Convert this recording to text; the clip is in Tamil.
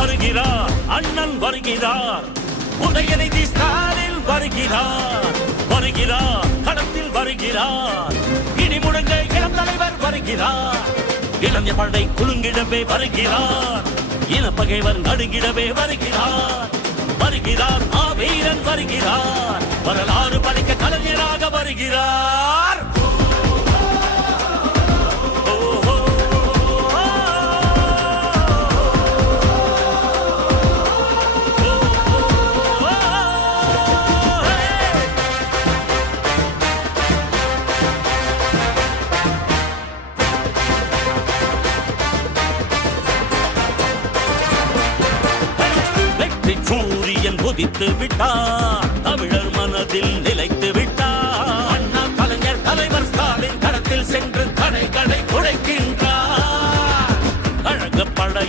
வருகிறார், அண்ணன் வருகிறார், உதயநிதி ஸ்டாலின் வருகிறார், வருகிறார், களத்தில் வருகிறார், இடி முழங்க இளம் தலைவர் வருகிறார், இளைஞ படை குலுங்கிடவே வருகிறார், இனப்பகைவர் நடுங்கிடவே வருகிறார், வருகிறார், வீரன் வருகிறார், வரலாறு படைக்க கலைஞராக வருகிறார். சூரியன் உதித்து விட்டார், தமிழர் மனதில் நிலைத்து விட்டார், அண்ணா கலைஞர் தலைவர் ஸ்டாலின் களத்தில் சென்று கடைகளை